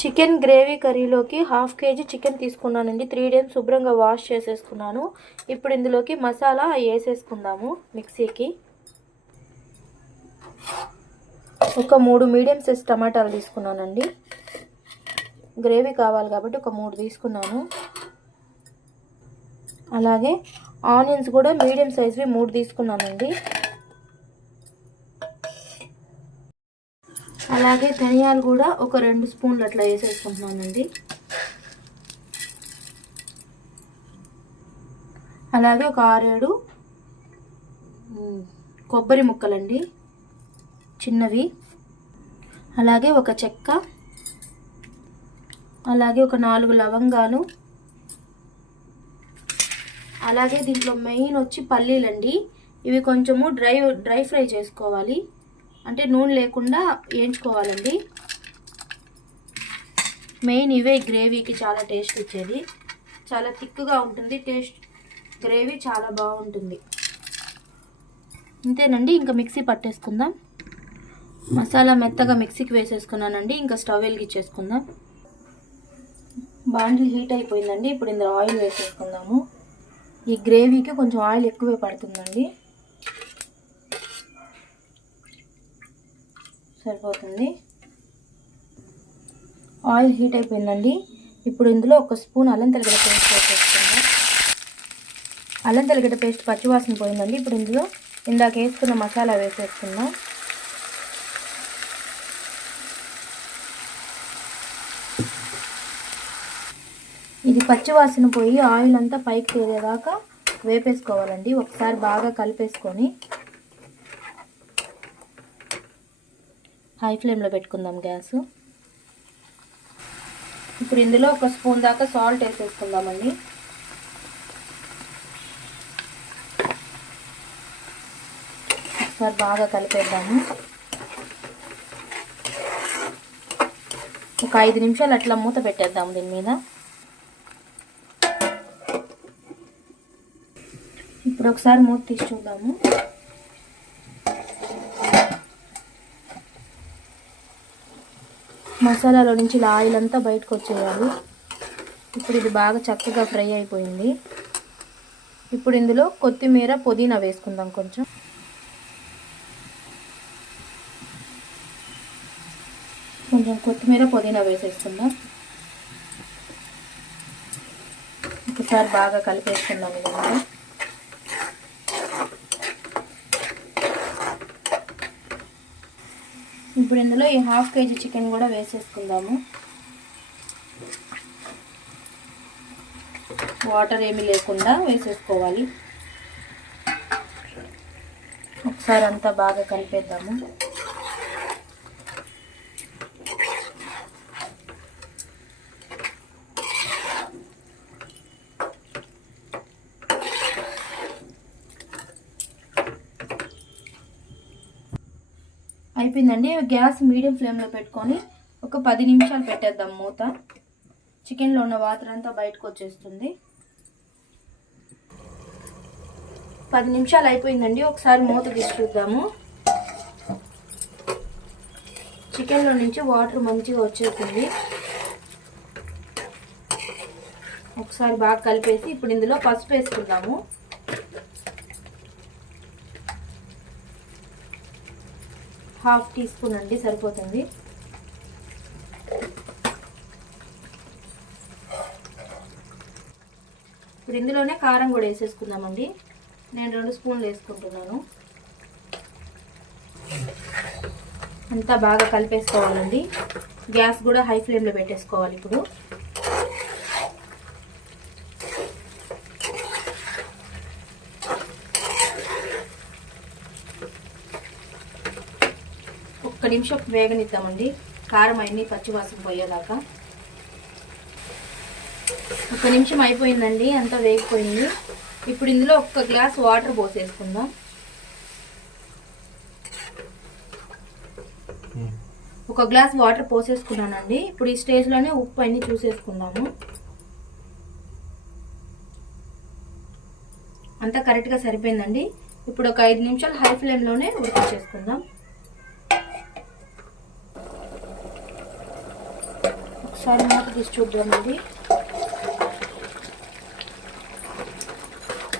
Chicken gravy కర్రీలోకి half KG chicken తీసుకున్నానండి. Three days శుభ్రంగా వాష్ చేసేసుకున్నాను. ఇప్పుడు ఇందులోకి మసాలా వేసేసుకుందాము మిక్సీకి. ఒక మూడు మీడియం సైజ్ టమాటాలు తీసుకున్నానండి. గ్రేవీ కావాలి కాబట్టి ఒక మూడు తీసుకున్నాను. అలాగే ఆనియన్స్ కూడా మీడియం సైజ్వి మూడు తీసుకున్నానండి. అలాగే ధనియాలు కూడా ఒక రెండు స్పూన్లు అట్లా వేసేసుకుంటున్నానండి. అలాగే ఒక ఆరేడు కొబ్బరి ముక్కలండి చిన్నవి. అలాగే ఒక చెక్క అలాగే ఒక నాలుగు లవంగాలు. అలాగే దీంట్లో మెయిన్ వచ్చి పల్లీలండి. ఇవి కొంచెము డ్రై డ్రై ఫ్రై చేసుకోవాలి. అంటే నూనె లేకుండా వేయించుకోవాలండి మెయిన్ ఇవే గ్రేవీకి చాలా టేస్ట్ ఇచ్చేది చాలా థిక్గా ఉంటుంది టేస్ట్ గ్రేవీ చాలా బాగుంటుంది. అంతేనండి ఇంకా మిక్సీ పట్టేసుకుందాం. మసాలా మెత్తగా మిక్సీకి వేసేసుకున్నానండి ఇంకా స్టవ్ వెలిగించేసుకుందాం. బాండిల్ హీట్ అయిపోయిందండి ఇప్పుడు ఇందులో ఆయిల్ వేసేసుకుందాము. ఈ గ్రేవీకి కొంచెం ఆయిల్ ఎక్కువే పడుతుందండి. సరిపోతుంది. ఆయిల్ హీట్ అయిపోయిందండి. ఇప్పుడు ఇందులో ఒక స్పూన్ అల్లం తెల్లగడ్డ పేస్ట్ వేసేసుకుందాం అల్లం తెల్లగడ్డ పేస్ట్ పచ్చివాసన పోయిందండి. ఇప్పుడు ఇందులో ఇందాక వేసుకున్న మసాలా వేసేసుకుందాం. ఇది పచ్చివాసన పోయి ఆయిల్ అంతా పైకి తేలేదాకా వేపేసుకోవాలండి. ఒకసారి బాగా కలిపేసుకొని హై ఫ్లేమ్లో పెట్టుకుందాం గ్యాస్. ఇప్పుడు ఇందులో ఒక స్పూన్ దాకా సాల్ట్ వేసేసుకుందామండి. ఒకసారి బాగా కలిపేద్దాము. ఒక ఐదు నిమిషాలు అట్లా మూత పెట్టేద్దాం దీని మీద. ఇప్పుడు ఒకసారి మూత తీసి చూద్దాము. మసాలాలో నుంచి ఇలా ఆయిల్ అంతా బయటకు వచ్చేయాలి. ఇప్పుడు ఇది బాగా చక్కగా ఫ్రై అయిపోయింది. ఇప్పుడు ఇందులో కొత్తిమీర పుదీనా వేసుకుందాం కొంచెం. కొంచెం కొత్తిమీర పుదీనా వేసేసుకుందాం. ఒకసారి బాగా కలిపేసుకుందాం ఇది ఇప్పుడు ఇందులో ఈ హాఫ్ కేజీ చికెన్ కూడా వేసేసుకుందాము. వాటర్ ఏమీ లేకుండా వేసేసుకోవాలి. ఒకసారి అంతా బాగా కలిపేద్దాము. అయిపోయిందండి. గ్యాస్ మీడియం ఫ్లేమ్లో పెట్టుకొని ఒక పది నిమిషాలు పెట్టేద్దాం మూత. చికెన్లో ఉన్న వాటర్ అంతా బయటకు వచ్చేస్తుంది. పది నిమిషాలు అయిపోయిందండి. ఒకసారి మూత తీసి చూద్దాము. చికెన్లో నుంచి వాటర్ మంచిగా వచ్చేసింది. ఒకసారి బాగా కలిపేసి ఇప్పుడు ఇందులో పసుపు వేసుకుందాము. హాఫ్ టీ స్పూన్ అండి సరిపోతుంది. ఇప్పుడు ఇందులోనే కారం కూడా వేసేసుకుందామండి. నేను రెండు స్పూన్లు వేసుకుంటున్నాను. అంతా బాగా కలిపేసుకోవాలండి. గ్యాస్ కూడా హై ఫ్లేమ్లో పెట్టేసుకోవాలి ఇప్పుడు ఒక్క నిమిషం వేగనిద్దామండి. కారం అన్ని పచ్చివాసన పోయేదాకా. ఒక నిమిషం అయిపోయిందండి అంతా వేగిపోయింది. ఇప్పుడు ఇందులో ఒక్క గ్లాస్ వాటర్ పోసేసుకుందాం. ఒక గ్లాస్ వాటర్ పోసేసుకున్నానండి. ఇప్పుడు ఈ స్టేజ్లోనే ఉప్పు అన్ని చూసేసుకుందాము. అంతా కరెక్ట్గా సరిపోయిందండి. ఇప్పుడు ఒక ఐదు నిమిషాలు హై ఫ్లేమ్లోనే ఉడికించేసుకుందాం. ఒకసారి మూత తీసి చూడండి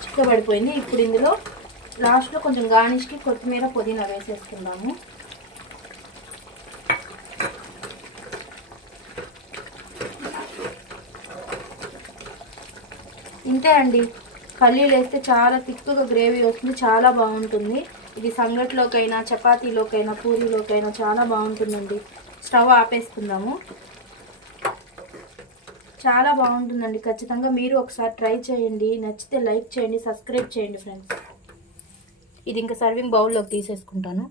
చిక్కబడిపోయింది. ఇప్పుడు ఇందులో లాస్ట్లో కొంచెం గార్నిష్కి కొత్తిమీర పుదీనా వేసేసుకుందాము. ఇంతే అండి. పల్లీలు వేస్తే చాలా తిక్కుగా గ్రేవీ వస్తుంది. చాలా బాగుంటుంది. ఇది సంగట్లోకైనా చపాతీలోకైనా పూరీలోకైనా చాలా బాగుంటుందండి. స్టవ్ ఆపేసుకుందాము. చాలా బాగుంటుందండి. ఖచ్చితంగా మీరు ఒకసారి ట్రై చేయండి. నచ్చితే లైక్ చేయండి సబ్స్క్రైబ్ చేయండి ఫ్రెండ్స్. ఇది ఇంకా సర్వింగ్ బౌల్లోకి తీసేసుకుంటాను.